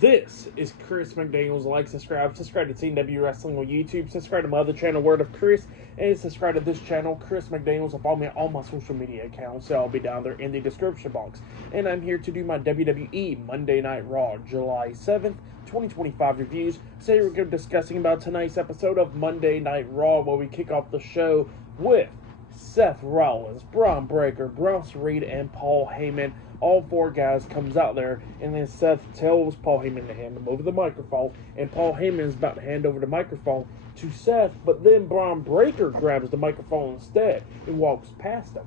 This is Chris McDaniels. Like, subscribe to TW Wrestling on YouTube, subscribe to my other channel, Word of Chris, and subscribe to this channel, Chris McDaniels, and follow me on all my social media accounts, so I'll be down there in the description box. And I'm here to do my WWE Monday Night Raw, July 7th, 2025 reviews. Today we're going to be discussing about tonight's episode of Monday Night Raw, where we kick off the show with Seth Rollins, Braun Breaker, Bronson Reed, and Paul Heyman. All four guys comes out there, and then Seth tells Paul Heyman to hand him over the microphone, and Paul Heyman is about to hand over the microphone to Seth, but then Braun Breaker grabs the microphone instead and walks past him.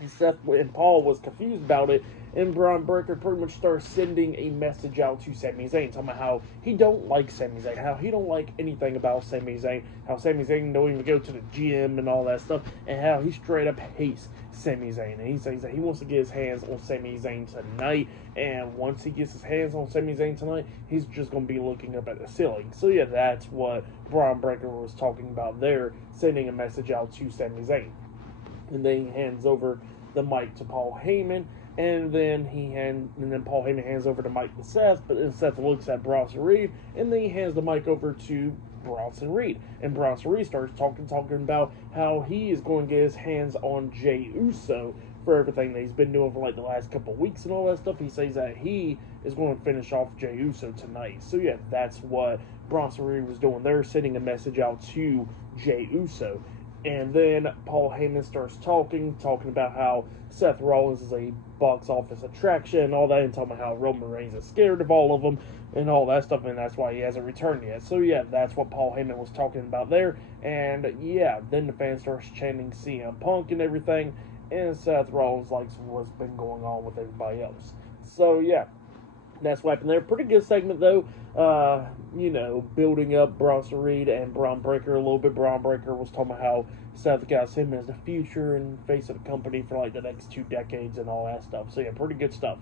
And Seth and Paul was confused about it, and Braun Breaker pretty much starts sending a message out to Sami Zayn, talking about how he don't like Sami Zayn, how he don't like anything about Sami Zayn, how Sami Zayn don't even go to the gym and all that stuff, and how he straight up hates Sami Zayn. And he says that he wants to get his hands on Sami Zayn tonight, and once he gets his hands on Sami Zayn tonight, he's just going to be looking up at the ceiling. So yeah, that's what Braun Breaker was talking about there, sending a message out to Sami Zayn. And then he hands over the mic to Paul Heyman, and then Paul Heyman hands over the mic to Seth, but then Seth looks at Bronson Reed, and then he hands the mic over to Bronson Reed, and Bronson Reed starts talking about how he is going to get his hands on Jey Uso for everything that he's been doing for like the last couple of weeks and all that stuff. He says that he is going to finish off Jey Uso tonight. So yeah, that's what Bronson Reed was doing there, sending a message out to Jey Uso. And then Paul Heyman starts talking about how Seth Rollins is a box office attraction and all that, and talking about how Roman Reigns is scared of all of them and all that stuff, and that's why he hasn't returned yet. So yeah, that's what Paul Heyman was talking about there. And yeah, then the fans starts chanting CM Punk and everything, and Seth Rollins likes what's been going on with everybody else. So yeah, that's what happened there. Pretty good segment though. Building up Bronson Reed and Braun Breaker a little bit. Braun Breaker was talking about how Seth got him as the future and face of the company for like the next 2 decades and all that stuff. So yeah, pretty good stuff.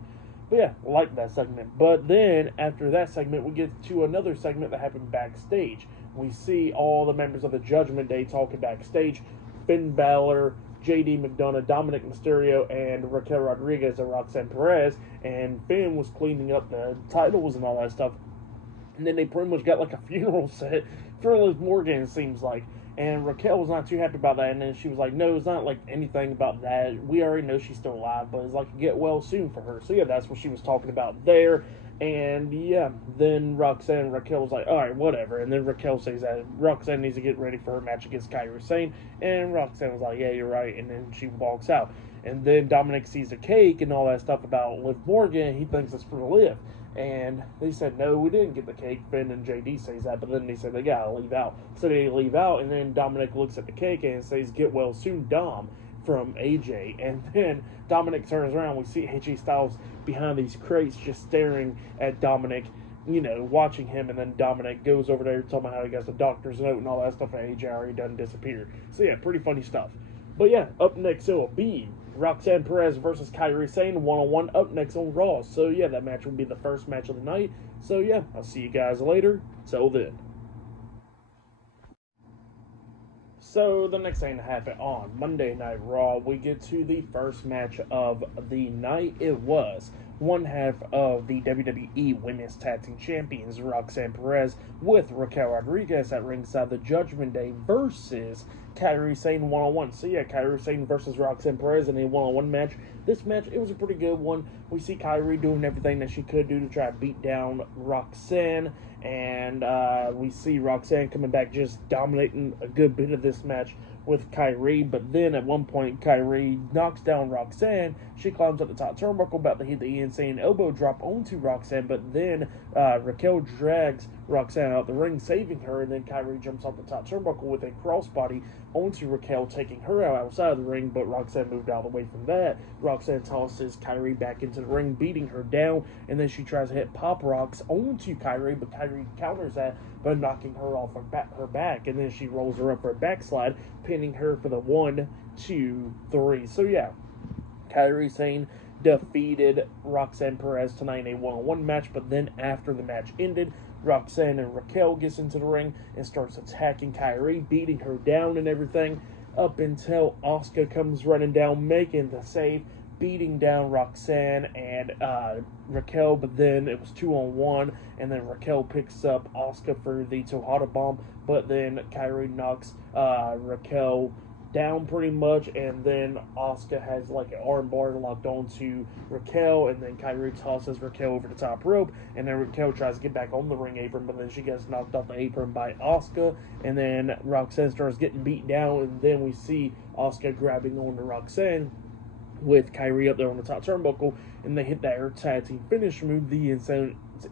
But yeah, I like that segment. But then after that segment, we get to another segment that happened backstage. We see all the members of the Judgment Day talking backstage. Finn Balor, JD McDonough, Dominic Mysterio, and Raquel Rodriguez and Roxanne Perez, and Finn was cleaning up the titles and all that stuff. And then they pretty much got like a funeral set for Liv Morgan, it seems like. And Raquel was not too happy about that, and then she was like, no, it's not like anything about that. We already know she's still alive, but it's like get well soon for her. So yeah, that's what she was talking about there. And yeah, then Roxanne and Raquel was like, alright, whatever. And then Raquel says that Roxanne needs to get ready for her match against Kairi Sane. And Roxanne was like, yeah, you're right. And then she walks out. And then Dominic sees the cake and all that stuff about Liv Morgan. He thinks it's for Liv. And they said, no, we didn't get the cake. Finn and JD says that, but then they said they gotta leave out. So they leave out, and then Dominic looks at the cake and says, get well soon, Dom, from AJ. And then Dominic turns around. We see AJ Styles behind these crates just staring at Dominic, watching him. And then Dominic goes over there talking about how he got the doctor's note and all that stuff, and AJ already done disappeared. So yeah, pretty funny stuff. But yeah, up next it will be Roxanne Perez versus Kairi Sane, one-on-one, up next on Raw. So yeah, that match will be the first match of the night. So yeah, I'll see you guys later. Till then. So the next thing to happen on Monday Night Raw, we get to the first match of the night. It was one half of the WWE Women's Tag Team Champions, Roxanne Perez, with Raquel Rodriguez at ringside, the Judgment Day versus Kairi Sane one-on-one. So yeah, Kairi Sane versus Roxanne Perez in a one-on-one match. This match, it was a pretty good one. We see Kairi doing everything that she could do to try to beat down Roxanne, and we see Roxanne coming back, just dominating a good bit of this match with Kairi. But then at one point, Kairi knocks down Roxanne. She climbs up the top turnbuckle, about to hit the insane elbow drop onto Roxanne, but then Raquel drags Roxanne out the ring, saving her, and then Kairi jumps off the top turnbuckle with a crossbody onto Raquel, taking her out outside of the ring, but Roxanne moved out of the way from that. Roxanne tosses Kairi back into the ring, beating her down, and then she tries to hit Pop Rocks onto Kairi, but Kairi counters that by knocking her off her back, and then she rolls her up for a backslide, pinning her for the 1, 2, 3. So yeah, Kairi Sane defeated Roxanne Perez tonight in a one-on-one match, but then after the match ended, Roxanne and Raquel gets into the ring and starts attacking Kairi, beating her down and everything, up until Asuka comes running down, making the save, beating down Roxanne and Raquel, but then it was 2-on-1, and then Raquel picks up Asuka for the Tejada Bomb, but then Kairi knocks Raquel down pretty much, and then Asuka has like an armbar locked onto Raquel, and then Kairi tosses Raquel over the top rope, and then Raquel tries to get back on the ring apron, but then she gets knocked off the apron by Asuka, and then Roxanne starts getting beat down, and then we see Asuka grabbing onto Roxanne with Kairi up there on the top turnbuckle, and they hit that tag team finish move, the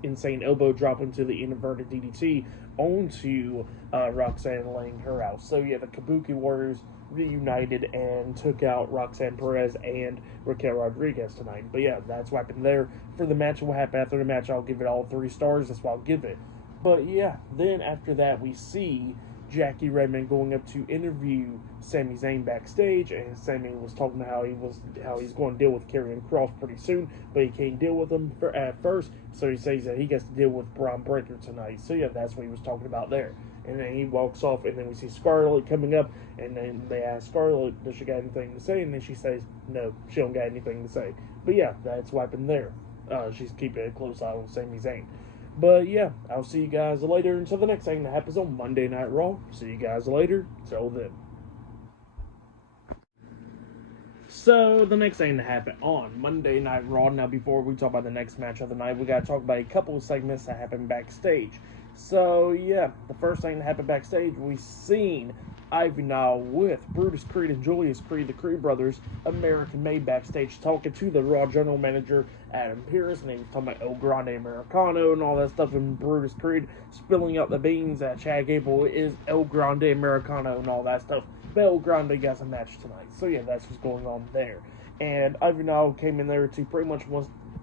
insane elbow drop into the inverted DDT onto Roxanne, laying her out. So yeah, the Kabuki Warriors reunited and took out Roxanne Perez and Raquel Rodriguez tonight. But yeah, that's what happened there. For the match, what happened after the match, I'll give it all 3 stars. That's what I'll give it. But yeah, then after that, we see Jackie Redmond going up to interview Sami Zayn backstage, and Sami was talking about how he's going to deal with Karrion Kross pretty soon, but he can't deal with him at first, so he says that he gets to deal with Braun Breaker tonight. So yeah, that's what he was talking about there. And then he walks off, and then we see Scarlett coming up, and then they ask Scarlett, does she got anything to say? And then she says, no, she don't got anything to say. But yeah, that's what happened there. She's keeping a close eye on Sami Zayn. But yeah, I'll see you guys later until the next thing that happens on Monday Night Raw. See you guys later. Till then. So, the next thing that happened on Monday Night Raw. Now, before we talk about the next match of the night, we got to talk about a couple of segments that happened backstage. So, yeah, the first thing that happened backstage, we seen Ivy Nile with Brutus Creed and Julius Creed, the Creed brothers, American Made, backstage talking to the Raw general manager, Adam Pearce, and he was talking about El Grande Americano and all that stuff, and Brutus Creed spilling out the beans that Chad Gable is El Grande Americano and all that stuff. But El Grande got a match tonight. So yeah, that's what's going on there. And Ivy Nile came in there to pretty much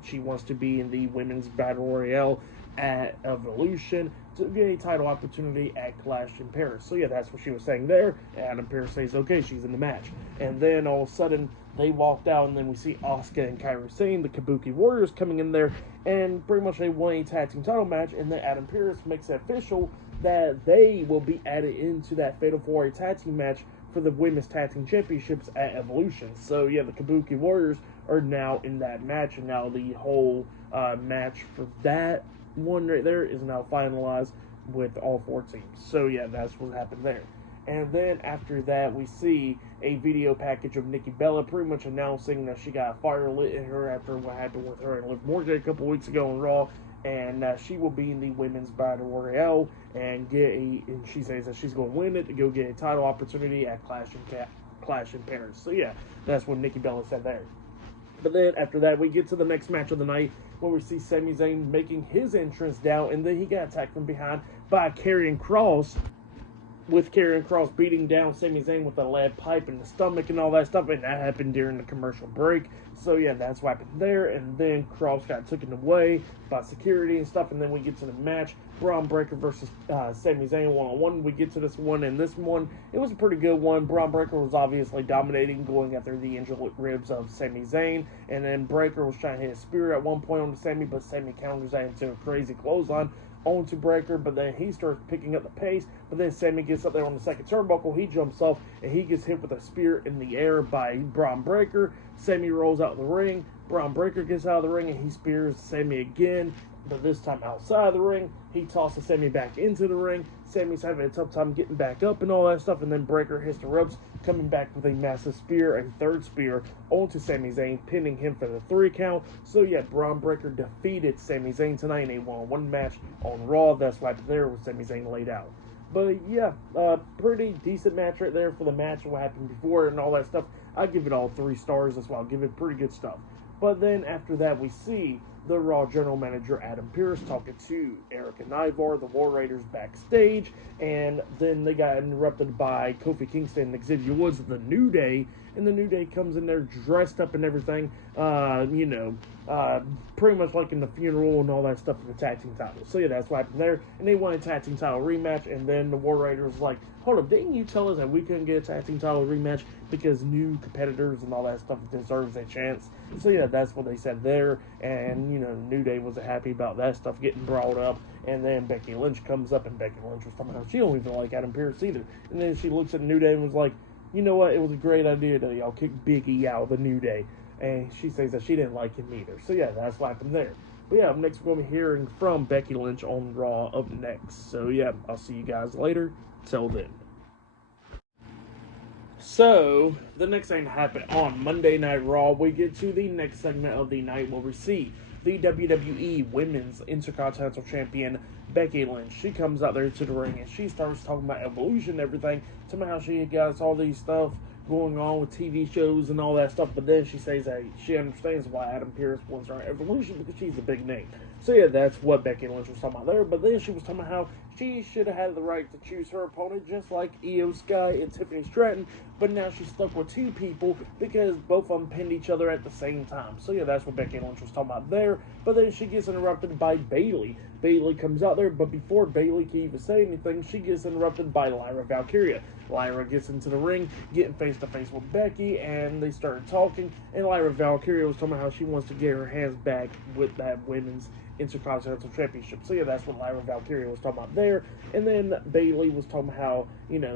she wants to be in the Women's Battle Royale at Evolution to get a title opportunity at Clash in Paris. So yeah, that's what she was saying there. Adam Pearce says, okay, she's in the match. And then all of a sudden, they walked out, and then we see Asuka and Kairi Sane, the Kabuki Warriors, coming in there, and pretty much they won a tag team title match, and then Adam Pearce makes it official that they will be added into that Fatal 4-Way tag team match for the Women's Tag Team Championships at Evolution. So yeah, the Kabuki Warriors are now in that match, and now the whole match for that one right there is now finalized with all 4 teams. So yeah, that's what happened there. And then after that, we see a video package of Nikki Bella pretty much announcing that she got a fire lit in her after what happened with her and Liv Morgan a couple weeks ago on Raw, and she will be in the Women's Battle Royale and and she says that she's going to win it to go get a title opportunity at Clash in Paris. So yeah, that's what Nikki Bella said there. But then after that, we get to the next match of the night, where we see Sami Zayn making his entrance down, and then he got attacked from behind by Karrion Kross, with Karrion Kross beating down Sami Zayn with a lead pipe in the stomach and all that stuff, and that happened during the commercial break. So yeah, that's what happened there, and then Kross got taken away by security and stuff, and then we get to the match, Braun Breaker versus Sami Zayn one-on-one. We get to this one, and this one, it was a pretty good one. Braun Breaker was obviously dominating, going after the injured ribs of Sami Zayn, and then Breaker was trying to hit a spear at one point on Sami, but Sami counters that into a crazy clothesline onto Breaker, but then he starts picking up the pace, but then Sami gets up there on the second turnbuckle, he jumps off, and he gets hit with a spear in the air by Braun Breaker. Sami rolls out of the ring, Braun Breaker gets out of the ring, and he spears Sami again, but this time outside of the ring. He tosses Sami back into the ring. Sami's having a tough time getting back up and all that stuff, and then Breaker hits the ropes, coming back with a massive spear, a third spear, onto Sami Zayn, pinning him for the 3 count. So yeah, Braun Breaker defeated Sami Zayn tonight in a 1-on-1 match on Raw. That's right there with Sami Zayn laid out. But yeah, pretty decent match right there for the match, what happened before and all that stuff. I give it all 3 stars, that's why I'll give it pretty good stuff. But then after that, we see the Raw general manager Adam Pearce talking to Eric and Ivar, the War Raiders, backstage, and then they got interrupted by Kofi Kingston and Xavier Woods of the New Day, and the New Day comes in there dressed up and everything, pretty much like in the funeral and all that stuff for the tag team title. So yeah, that's what happened there, and they won a tag team title rematch, and then the War Raiders was like, hold up, didn't you tell us that we couldn't get a tag team title rematch because new competitors and all that stuff deserves a chance? So yeah, that's what they said there, and New Day wasn't happy about that stuff getting brought up, and then Becky Lynch comes up, and Becky Lynch was talking about she don't even like Adam Pearce either, and then she looks at New Day and was like, you know what, it was a great idea that y'all kicked Big E out of the New Day. and she says that she didn't like him either. So yeah, that's what happened there. But yeah, up next we're going to be hearing from Becky Lynch on Raw up next. So yeah, I'll see you guys later. Till then. So, the next thing to happen on Monday Night Raw, we get to the next segment of the night where we see the WWE Women's Intercontinental Champion, Becky Lynch. She comes out there to the ring and she starts talking about evolution and everything, talking about how she got all these stuff going on with TV shows and all that stuff, but then she says that she understands why Adam Pearce wants her evolution because she's a big name. So yeah, that's what Becky Lynch was talking about there, but then she was talking about how she should have had the right to choose her opponent just like Io Sky and Tiffany Stratton, but now she's stuck with two people because both of them pinned each other at the same time. So yeah, that's what Becky Lynch was talking about there, but then she gets interrupted by Bayley. Bayley comes out there, but before Bayley can even say anything, she gets interrupted by Lyra Valkyria. Lyra gets into the ring, getting face-to-face with Becky, and they started talking, and Lyra Valkyria was talking about how she wants to get her hands back with that women's Intercontinental Championship. So yeah, that's what Lyra Valkyria was talking about there. And then Bayley was talking about how,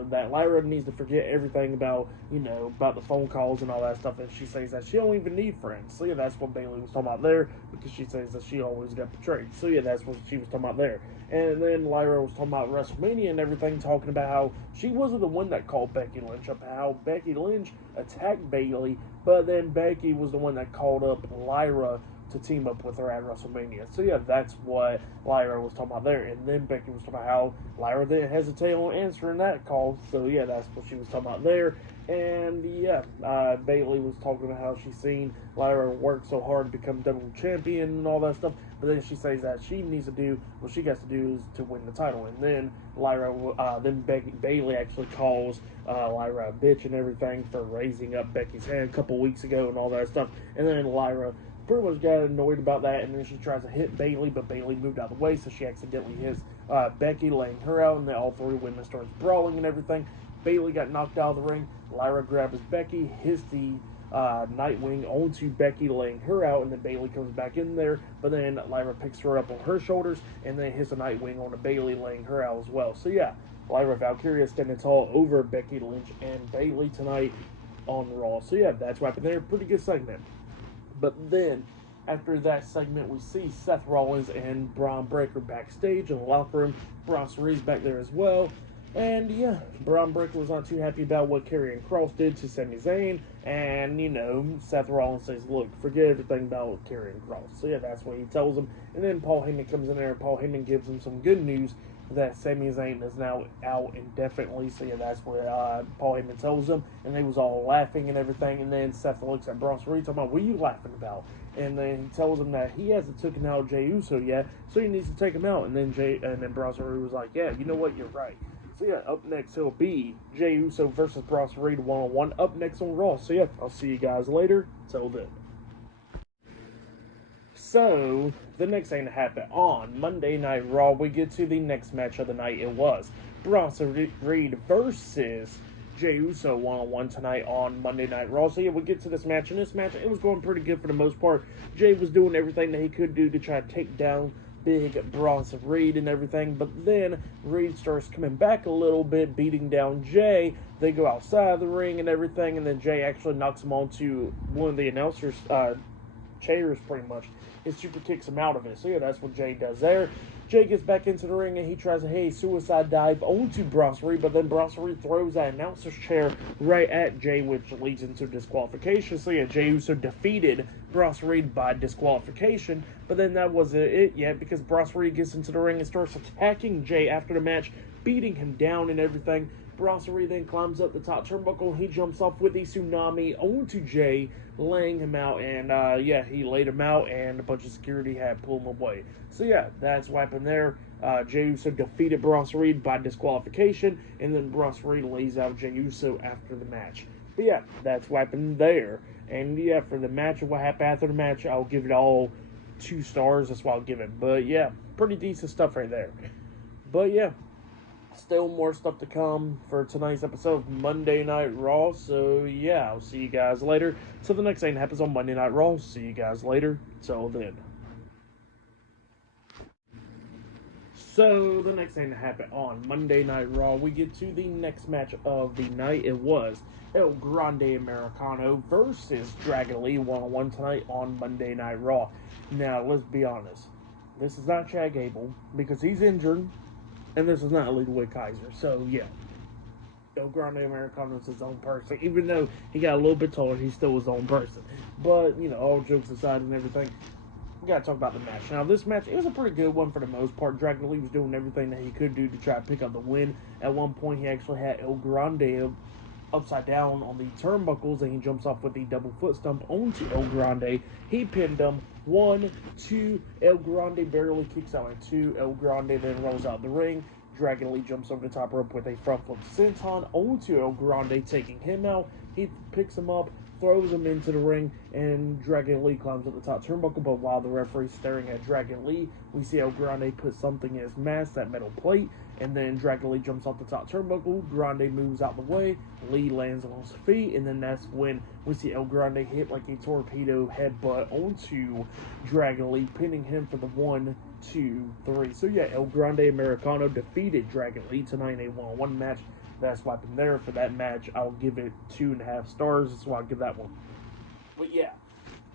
that Lyra needs to forget everything about, about the phone calls and all that stuff. And she says that she don't even need friends. So yeah, that's what Bayley was talking about there, because she says that she always got betrayed. So yeah, that's what she was talking about there. And then Lyra was talking about WrestleMania and everything, talking about how she wasn't the one that called Becky Lynch up, how Becky Lynch attacked Bayley, but then Becky was the one that called up Lyra to team up with her at WrestleMania. So yeah, that's what Lyra was talking about there. And then Becky was talking about how Lyra didn't hesitate on answering that call. So yeah, that's what she was talking about there. And yeah, Bayley was talking about how she's seen Lyra work so hard to become double champion and all that stuff. But then she says that she needs to do, what she has to do is to win the title. And then Bayley actually calls Lyra a bitch and everything for raising up Becky's hand a couple weeks ago and all that stuff. And then Lyra pretty much got annoyed about that, and then she tries to hit Bayley, but Bayley moved out of the way, so she accidentally hits Becky, laying her out, and then all three women starts brawling and everything. Bayley got knocked out of the ring. Lyra grabs Becky, hits the Nightwing onto Becky, laying her out, and then Bayley comes back in there, but then Lyra picks her up on her shoulders, and then hits a Nightwing on Bayley, laying her out as well. So yeah, Lyra Valkyria standing tall over Becky Lynch and Bayley tonight on Raw. So yeah, that's what happened there. Pretty good segment. But then, after that segment, we see Seth Rollins and Braun Breaker backstage in the locker room. Braun Breaker's back there as well. And yeah, Braun Breaker was not too happy about what Karrion Kross did to Sami Zayn. And, Seth Rollins says, look, forget everything about Karrion Kross. So yeah, that's what he tells him. And then Paul Heyman comes in there, and Paul Heyman gives him some good news that Sami Zayn is now out indefinitely. So yeah, that's what Paul Heyman tells him, and they was all laughing and everything. And then Seth looks at Braun Strowman, talking about, what are you laughing about? And then he tells him that he hasn't taken out Jey Uso yet, so he needs to take him out. And then Braun Strowman was like, yeah, you know what, you're right. So yeah, up next it'll be Jey Uso versus Braun Strowman 1-on-1 up next on Raw. So yeah, I'll see you guys later. Till then. So, the next thing to happen on Monday Night Raw, we get to the next match of the night. It was Bronson Reed versus Jey Uso 1-on-1 tonight on Monday Night Raw. So yeah, we get to this match, and this match, it was going pretty good for the most part. Jey was doing everything that he could do to try to take down big Bronson Reed and everything, but then Reed starts coming back a little bit, beating down Jey. They go outside the ring and everything, and then Jey actually knocks him onto one of the announcers' chairs, pretty much. It super kicks him out of it. So yeah, that's what Jey does there. Jey gets back into the ring and he tries a suicide dive onto Bronson Reed, but then Bronson Reed throws that announcer's chair right at Jey, which leads into disqualification. So yeah, Jey Uso defeated Bronson Reed by disqualification, but then that wasn't it yet, because Bronson Reed gets into the ring and starts attacking Jey after the match, beating him down and everything. Bronson Reed then climbs up the top turnbuckle and he jumps off with a tsunami onto Jey, laying him out, and he laid him out, and a bunch of security had pulled him away. So yeah, that's what happened there. Jey Uso defeated Bronson Reed by disqualification, and then Bronson Reed lays out Jey Uso after the match. But yeah, that's what happened there. And yeah, for the match and what happened after the match, I'll give it all 2 stars. That's what I'll give it. But yeah, pretty decent stuff right there. But yeah, still more stuff to come for tonight's episode of Monday Night Raw. So yeah, I'll see you guys later. So the next thing that happens on Monday Night Raw. See you guys later. Till then. So the next thing that happened on Monday Night Raw, we get to the next match of the night. It was El Grande Americano versus Dragon Lee one-on-one tonight on Monday Night Raw. Now, let's be honest. This is not Chad Gable because he's injured, and this is not Ludwig Kaiser. So, yeah. El Grande Americano is his own person. Even though he got a little bit taller, he's still his own person. But, all jokes aside and everything, we gotta talk about the match. Now, this match, it was a pretty good one for the most part. Dragon Lee was doing everything that he could do to try to pick up the win. At one point, he actually had El Grande upside down on the turnbuckles, and he jumps off with the double foot stomp onto El Grande. He pinned him. 1, 2, El Grande barely kicks out at 2. El Grande then rolls out the ring. Dragon Lee jumps over the top rope with a front flip senton onto El Grande, taking him out. He picks him up, throws him into the ring, and Dragon Lee climbs up the top turnbuckle. But while the referee's staring at Dragon Lee, we see El Grande put something in his mask, that metal plate, and then Dragon Lee jumps off the top turnbuckle. Grande moves out the way. Lee lands on his feet, and then that's when we see El Grande hit like a torpedo headbutt onto Dragon Lee, pinning him for the 1, 2, 3. So yeah, El Grande Americano defeated Dragon Lee tonight in a one-on-one match. That's why I'm there for that match. I'll give it 2.5 stars. That's why I'll give that one. But yeah.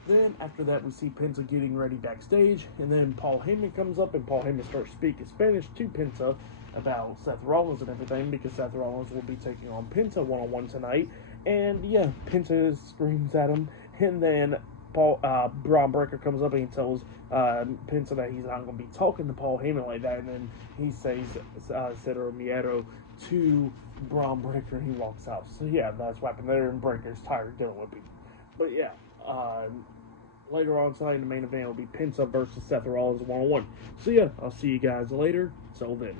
Then, after that, we see Penta getting ready backstage, and then Paul Heyman comes up, and Paul Heyman starts speaking Spanish to Penta about Seth Rollins and everything, because Seth Rollins will be taking on Penta one-on-one tonight. And yeah, Penta screams at him, and then Braun Breaker comes up and he tells Penta that he's not going to be talking to Paul Heyman like that, and then he says Cedro Miedo to Braun Breaker, and he walks out. So yeah, that's what happened there, and Breaker's tired of dealing with people. But yeah, later on tonight, the main event will be Penta versus Seth Rollins one-on-one. So yeah, I'll see you guys later. Till then.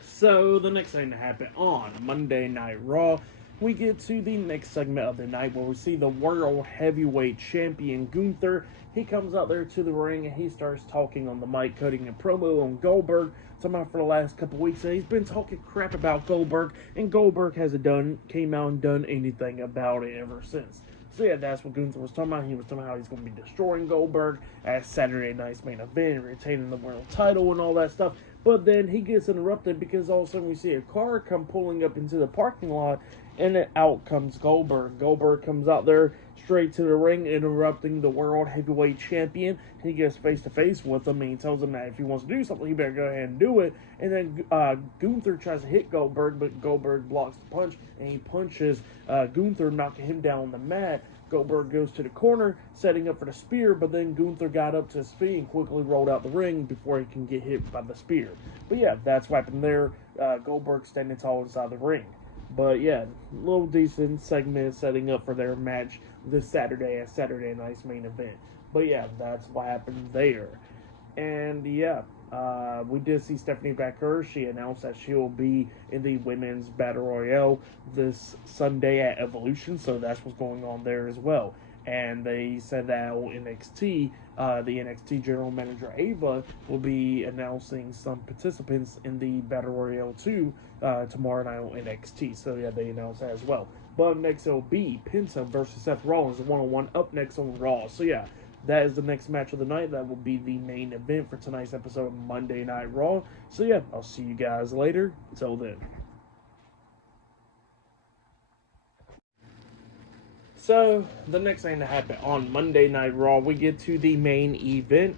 So the next thing to happen on Monday Night Raw, we get to the next segment of the night where we see the World Heavyweight Champion Gunther. He comes out there to the ring and he starts talking on the mic, cutting a promo on Goldberg. Somehow for the last couple weeks, and he's been talking crap about Goldberg, and Goldberg hasn't came out and done anything about it ever since. So yeah, that's what Gunther was talking about. He was talking about how he's going to be destroying Goldberg at Saturday night's main event, retaining the world title and all that stuff. But then he gets interrupted because all of a sudden we see a car come pulling up into the parking lot, and then out comes Goldberg. Goldberg comes out there straight to the ring, interrupting the World Heavyweight Champion. He gets face-to-face with him, and he tells him that if he wants to do something, he better go ahead and do it. And then Gunther tries to hit Goldberg, but Goldberg blocks the punch, and he punches Gunther, knocking him down on the mat. Goldberg goes to the corner, setting up for the spear, but then Gunther got up to his feet and quickly rolled out the ring before he can get hit by the spear. But yeah, that's what happened there. Goldberg standing tall inside the ring. But yeah, little decent segment setting up for their match this Saturday at Saturday night's main event. But yeah, that's what happened there. And yeah, we did see Stephanie Baker. She announced that she will be in the Women's Battle Royale this Sunday at Evolution, so that's what's going on there as well. And they said that NXT, the NXT General Manager Ava will be announcing some participants in the Battle Royale 2 tomorrow night on NXT. So yeah, they announced that as well. But up next it'll be Penta versus Seth Rollins one-on-one up next on Raw. So yeah, that is the next match of the night. That will be the main event for tonight's episode of Monday Night Raw. So yeah, I'll see you guys later. Until then. So, the next thing that happened on Monday Night Raw, we get to the main event.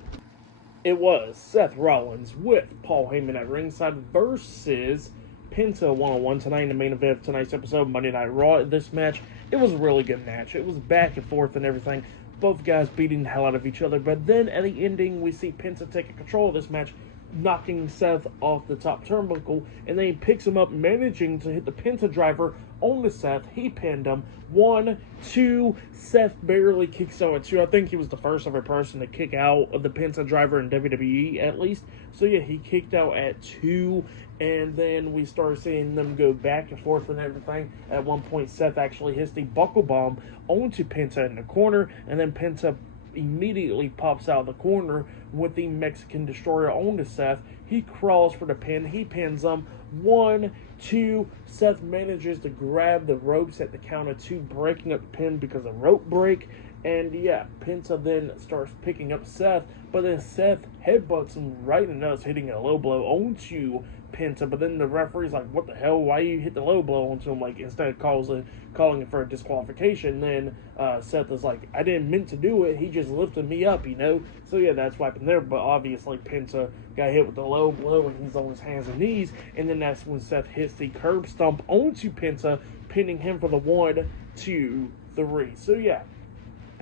It was Seth Rollins with Paul Heyman at ringside versus Penta one-on-one tonight in the main event of tonight's episode of Monday Night Raw. This match, it was a really good match. It was back and forth and everything. Both guys beating the hell out of each other. But then at the ending, we see Penta taking control of this match, knocking Seth off the top turnbuckle, and then he picks him up, managing to hit the Penta driver on to Seth. He pinned him. 1, 2, Seth barely kicks out at 2. I think he was the first ever person to kick out of the Penta driver in WWE, at least. So yeah, he kicked out at 2, and then we started seeing them go back and forth and everything. At one point, Seth actually hits the buckle bomb onto Penta in the corner, and then Penta immediately pops out of the corner with the Mexican Destroyer onto Seth. He crawls for the pin. He pins him. 1, 2. Seth manages to grab the ropes at the count of 2, breaking up the pin because of rope break. And yeah, Penta then starts picking up Seth, but then Seth headbutts him right in the nuts, hitting a low blow onto Penta. But then the referee's like, "What the hell? Why you hit the low blow onto him?" Like, instead of calling it for a disqualification. Then Seth is like, "I didn't mean to do it. He just lifted me up, you know." So yeah, that's what happened there. But obviously Penta got hit with the low blow, and he's on his hands and knees. And then that's when Seth hits the curb stomp onto Penta, pinning him for the 1, 2, 3. So yeah,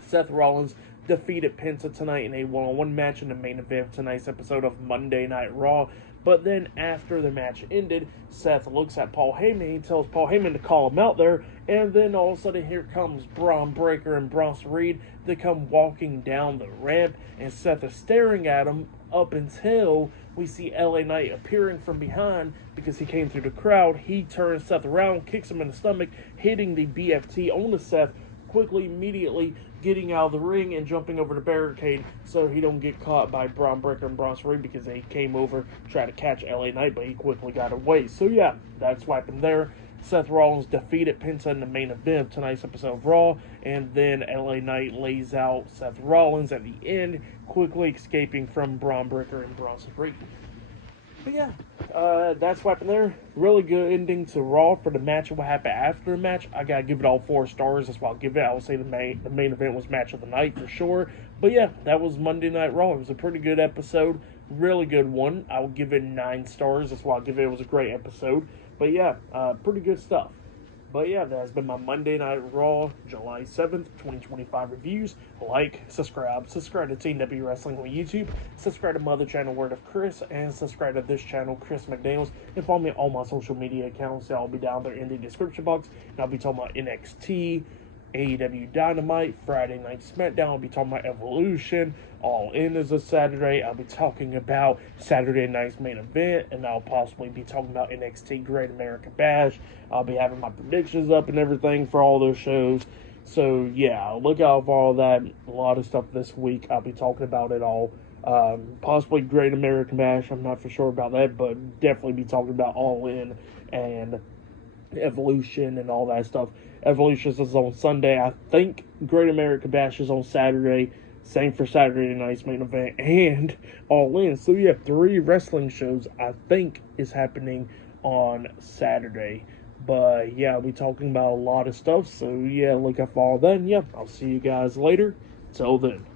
Seth Rollins defeated Penta tonight in a one-on-one match in the main event of tonight's episode of Monday Night Raw. But then after the match ended, Seth looks at Paul Heyman. He tells Paul Heyman to call him out there. And then all of a sudden, here comes Braun Breaker and Bronson Reed. They come walking down the ramp, and Seth is staring at him up until we see LA Knight appearing from behind because he came through the crowd. He turns Seth around, kicks him in the stomach, hitting the BFT onto Seth, quickly, immediately getting out of the ring and jumping over the barricade so he don't get caught by Braun Breaker and Bronson Reed, because they came over, tried to catch LA Knight, but he quickly got away. So yeah, that's what happened there. Seth Rollins defeated Penta in the main event of tonight's episode of Raw, and then LA Knight lays out Seth Rollins at the end, quickly escaping from Braun Breaker and Bronson Reed. But yeah, that's what happened there. Really good ending to Raw for the match and what happened after the match. I gotta give it all 4 stars. That's what I'll give it. I would say the main event was match of the night for sure. But yeah, that was Monday Night Raw. It was a pretty good episode. Really good one. I would give it 9 stars. That's why I'll give it. It was a great episode. But yeah, pretty good stuff. But yeah, that has been my Monday Night Raw, July 7th, 2025 reviews. Like, subscribe to TW Wrestling on YouTube, subscribe to my other channel, Word of Chris, and subscribe to this channel, Chris McDaniels, and follow me on all my social media accounts. I'll be down there in the description box, and I'll be talking about NXT, AEW Dynamite, Friday Night SmackDown. I'll be talking about Evolution. All In is a Saturday. I'll be talking about Saturday night's main event, and I'll possibly be talking about NXT Great American Bash. I'll be having my predictions up and everything for all those shows. So yeah, look out for all that. A lot of stuff this week. I'll be talking about it all. Possibly Great American Bash. I'm not for sure about that, but definitely be talking about All In and Evolution and all that stuff. Evolution is on Sunday. I think Great American Bash is on Saturday. Same for Saturday night's main event and All In. So you have 3 wrestling shows I think is happening on Saturday. But yeah, I'll be talking about a lot of stuff. So yeah, look out for all that. And yeah, I'll see you guys later. Till then.